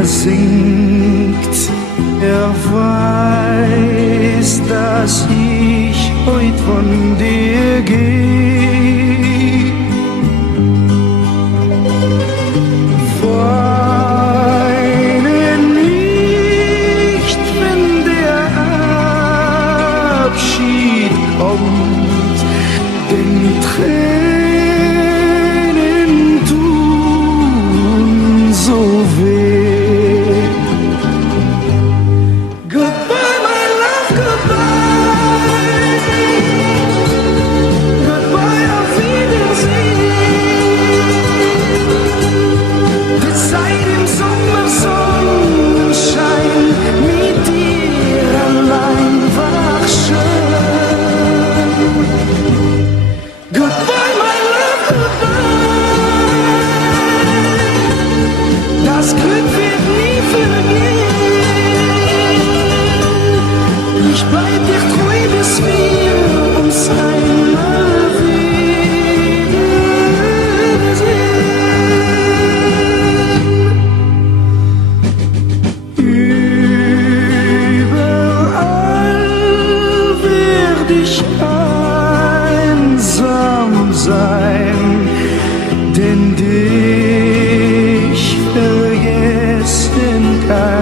er singt. Er weiß, dass ich heut von dir geh. Weine nicht, wenn der Abschied kommt, denn Tränen tun so weh. Goodbye, my love, goodbye. Goodbye, auf Wiedersehen. Die Zeit im Sommersonnenschein mit dir allein war schön. Goodbye, my love, goodbye. Das Glück wird nie vergehen. Ich bleib dir treu, bis wir uns einmal wiedersehen. Überall werd ich einsam sein, denn dich vergessen kann